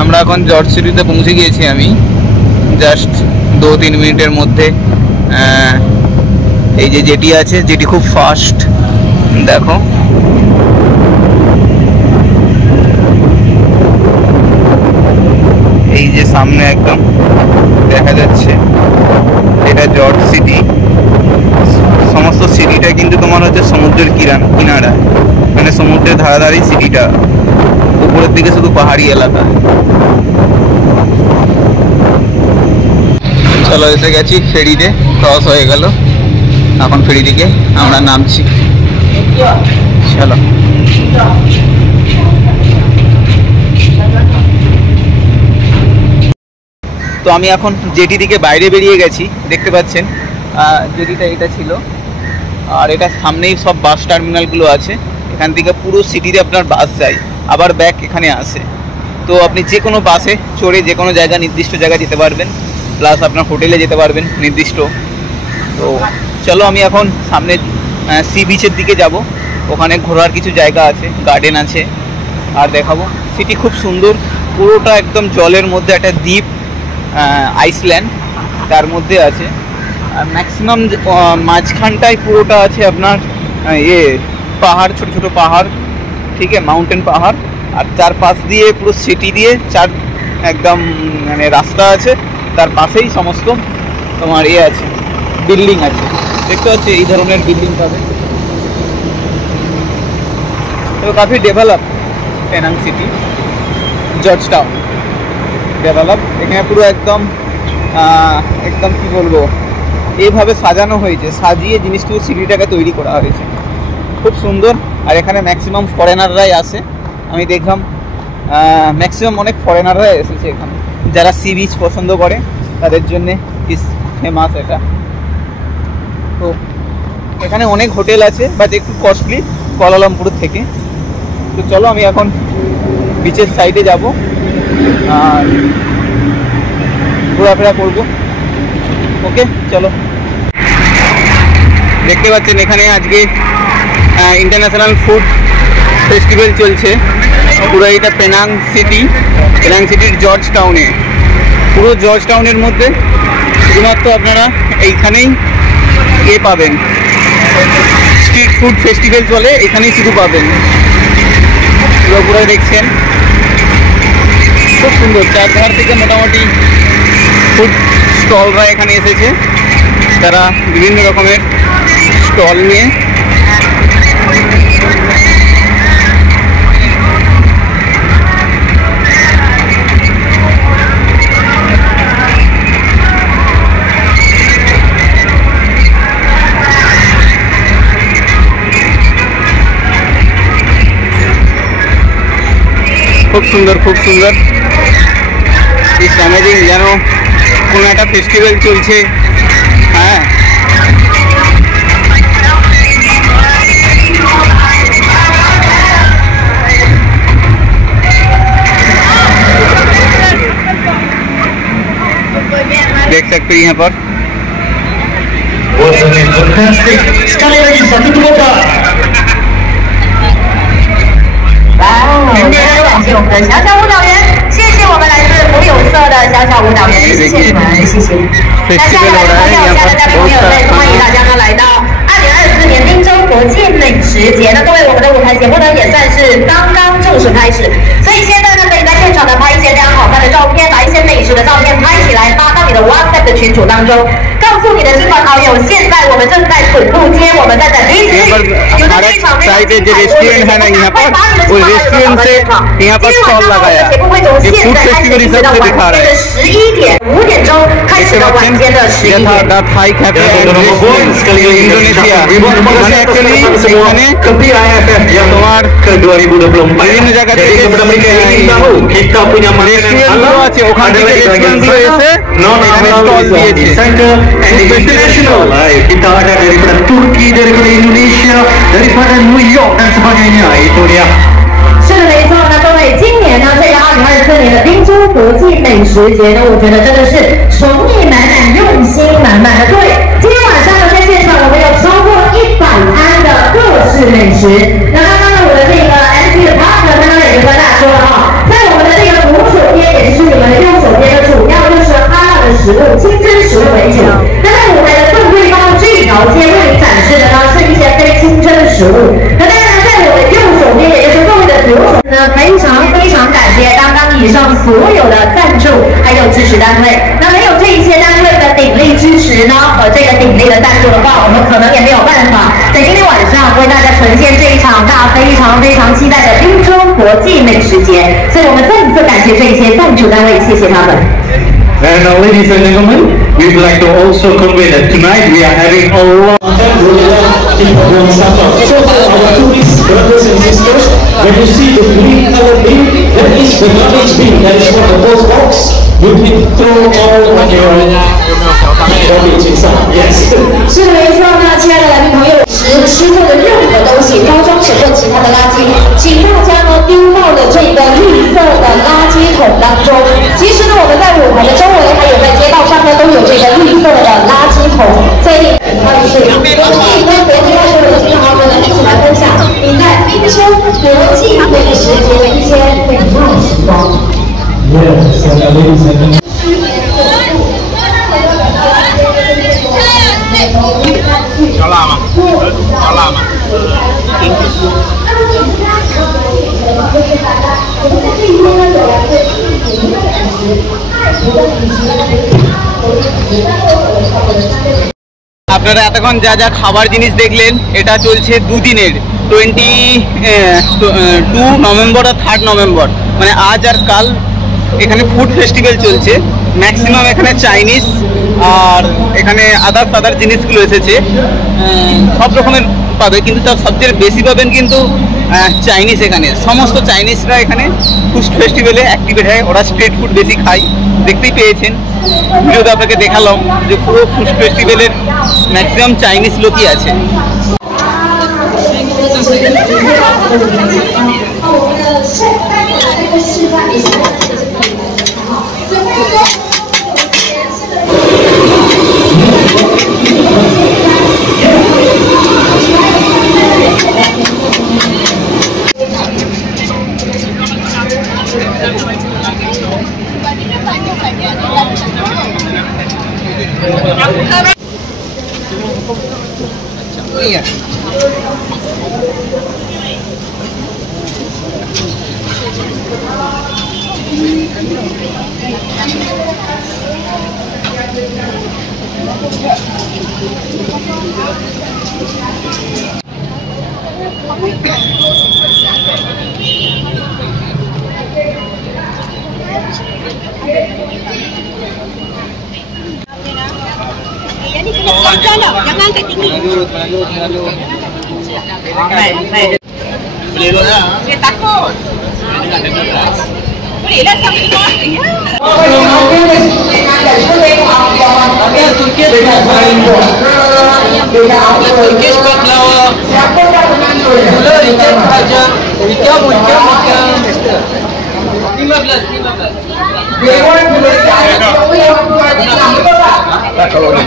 আমরা এখন জর্জ সিটিতে পৌঁছে গিয়েছি। আমি জাস্ট 2-3 মিনিটের মধ্যে এই যে জেটি আছে, যেটি খুব ফাস্ট, দেখো এই যে সামনে একদম দেখা যাচ্ছে, এটা জর্জ সিটি। সমস্ত সিটিটা কিন্তু তোমার হচ্ছে সমুদ্রের কিনারা, মানে সমুদ্রের ধারাধারি সিটিটা, উপরের দিকে শুধু পাহাড়ি এলাকা। চলো এসে গেছি, ফেরিতে ক্রস হয়ে গেল, এখন ফেরি থেকে আমরা নামছি। চলো তো আমি এখন জেটি থেকে বাইরে বেরিয়ে গেছি, দেখতে পাচ্ছেন জেটিটা এটা ছিল, আর এটা সামনেই সব বাস টার্মিনালগুলো আছে। এখান থেকে পুরো সিটিতে আপনার বাস যায়, আবার ব্যাক এখানে আসে। তো আপনি যে কোনো বাসে চড়ে যে কোনো জায়গা, নির্দিষ্ট জায়গায় যেতে পারবেন, প্লাস আপনার হোটেলে যেতে পারবেন নির্দিষ্ট। তো চলো আমি এখন সামনে সি বিচের দিকে যাব, ওখানে ঘোরার কিছু জায়গা আছে, গার্ডেন আছে, আর দেখাবো। সিটি খুব সুন্দর, পুরোটা একদম জলের মধ্যে, একটা দ্বীপ, আইসল্যান্ড তার মধ্যে আছে। আর ম্যাক্সিমাম মাঝখানটায় পুরোটা আছে আপনার পাহাড়, ছোট ছোট পাহাড়, ঠিক আছে, মাউন্টেন পাহাড়। আর চার পাশ দিয়ে পুরো সিটি দিয়ে একদম মানে রাস্তা আছে, তার পাশেই সমস্ত তোমার আছে, বিল্ডিং আছে, দেখতে পাচ্ছি এই ধরনের বিল্ডিং পাবে। তো কাফি develop Penang city, George Town develop. এখানে পুরো একদম কি বলবো, এইভাবে সাজানো হয়েছে, সাজিয়ে জিনিসটুকু সিটিটাকে তৈরি করা হয়েছে, খুব সুন্দর। আর এখানে ম্যাক্সিমাম ফরেনাররাই আসে, আমি দেখলাম ম্যাক্সিমাম অনেক ফরেনাররাই এসেছে এখানে, যারা সি বিচ পছন্দ করে তাদের জন্যে ফেমাস এটা। তো এখানে অনেক হোটেল আছে, বাট একটু কস্টলি কুয়ালালামপুর থেকে। তো চলো আমি এখন বিচের সাইডে যাব আর ঘোরাফেরা করবো। ওকে চলো। দেখতে পাচ্ছেন এখানে আজকে ইন্টারন্যাশনাল ফুড ফেস্টিভ্যাল চলছে, পুরো এটা পেনাং সিটির জর্জ টাউনে। পুরো জর্জ টাউনের মধ্যে শুধুমাত্র আপনারা এইখানেই পাবেন, স্ট্রিট ফুড ফেস্টিভ্যাল চলে, এখানেই শুধু পাবেন। পুরো দেখছেন খুব সুন্দর, চারধার থেকে মোটামুটি ফুড স্টলরা এখানে এসেছে, তারা বিভিন্ন রকমের স্টল নিয়ে। খুব সুন্দর, খুব সুন্দর, ইটস অ্যামেজিং, যেন কোনো একটা ফেস্টিভ্যাল চলছে। হ্যাঁ, देख सकते हैं यहाँ पर। Sekali lagi satu tepuk 感谢我们的小小舞蹈员，谢谢我们来自福有社的小小舞蹈员，谢谢你们，谢谢。那下面来的朋友，亲爱的嘉宾朋友们，欢迎大家呢来到2024年汀州国际美食节。那各位，我们的舞台节目呢也算是刚刚正式开始，所以现在呢可以在现场呢拍一些非常好看的照片，把一些美食的照片拍起来发到你的 WhatsApp 的群组当中，告诉你的亲朋好友，现在我们正在土铺街，我们在等绿子，有着非常非常精彩多元的现场，快把你的亲朋好友找到现场。今晚上我们的节目会从现在开始一直到晚间的11点5点钟，开始到晚间的11点。Thai Cafe Indonesia, মানে অ্যাকচুয়ালি এখানে তোমার বিভিন্ন জায়গা থেকে রেস্টুরেন্টগুলো আছে, ওখান থেকে রেস্টুরেন্টগুলো এসে এখানে স্টল দিয়েছে। International, kita ada daripada Turki, daripada Indonesia, daripada New 用，但是关键你来多点。是的，没错。那各位，今年呢，这个2024年的滨州国际美食节呢，我觉得真的是诚意满满、用心满满的。对，今天晚上呢，在现场我们有超过100摊的各式美食。那刚刚呢，我的这个 MC 的 partner 刚刚也跟大家说了哈，在我们的这个左手边，也就是你们的右手边呢，主要就是哈辣的食物、清真食物为主。那在舞台的正对方这一条街为你展示的呢，是一些非清真的食物。那当然，在我的右手边，也就是各位的左手呢，非常感谢刚刚以上所有的赞助还有支持单位。那没有这一些单位的鼎力支持呢，和这个鼎力的赞助的话，我们可能也没有办法在今天晚上为大家呈现这一场大家非常期待的滨州国际美食节。所以我们再一次感谢这一些赞助单位，谢谢他们。And ladies and gentlemen, we'd like to also convey that tonight we are having a lot of important stuff. So for our tourist brothers and sisters, when you see the green color bin, that is the garbage bin. That is what the post box. You can throw all of your garbage inside. Yes. 是的，没错呢，亲爱的来宾朋友，吃过的任何东西，包装纸或其他的垃圾，请大家呢丢到了这个绿色的垃圾桶当中。其实呢，我们在舞台的周围，还有在街道上呢，都有这个绿色的垃圾桶。所以，还有是，我们可以跟国内外所有的听众朋友们一起来分享你在滨州国际美食节的一些美妙时光。Yes, ladies and gentlemen. 要辣吗？要辣吗？আপনারা এতক্ষণ যা যা খাবার জিনিস দেখলেন, এটা চলছে দুদিনের, 22 November আর 3 November, মানে আজ আর কাল এখানে ফুড ফেস্টিভ্যাল চলছে। ম্যাক্সিমাম এখানে চাইনিজ আর এখানে আদার জিনিসগুলো এসেছে, সব রকমের পাবে, কিন্তু তার সবচেয়ে বেশি পাবেন কিন্তু চাইনিজ। এখানে সমস্ত চাইনিজরা এখানে ফুড ফেস্টিভ্যালে অ্যাক্টিভেট হয়, ওরা স্ট্রিট ফুড বেশি খায়, দেখতেই পেয়েছেন ভিডিওতে আপনাকে দেখালাম যে পুরো ফুড ফেস্টিভ্যালের ম্যাক্সিমাম চাইনিজ লোকই আছে। Jangan kat tinggi. Boleh dulu lah. Dia takut. Boleh lah sampai keluar. Ya.